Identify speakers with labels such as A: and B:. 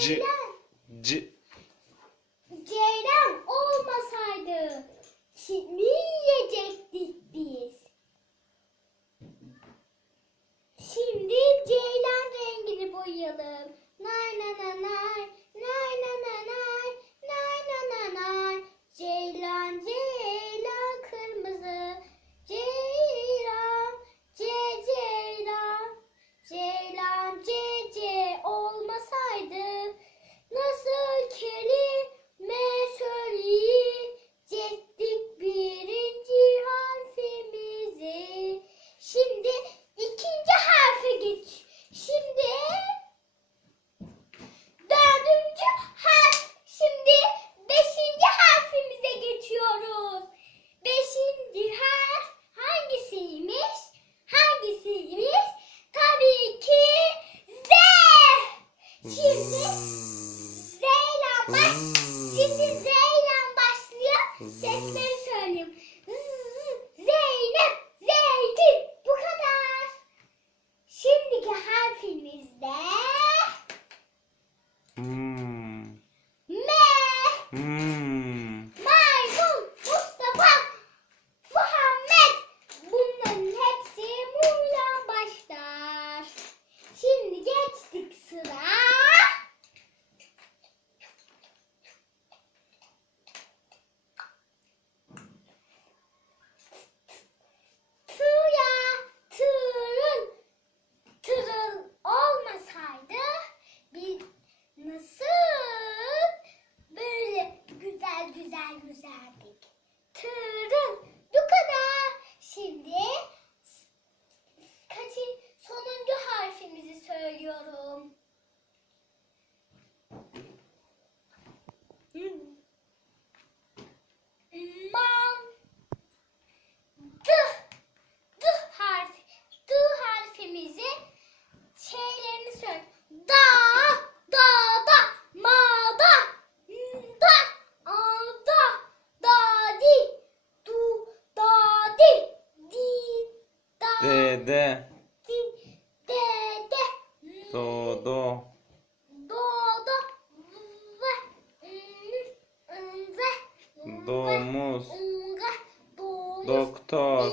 A: C
B: C
A: Ceylan olmasaydı şimdi yiyecektik biz. Şimdi ceylan rengini boyayalım. Nay nay nay nay. Zeyla. Şimdi hmm. Zeyla başlıyor. Hmm. Hmm. Zeynep, Bu kadar. Şimdiki harfimizde M. güzel güzel güzeldik. Tırın bu kadar. Şimdi Dede. Dede. Dodo. Dodo.
B: Domuz. Doktor.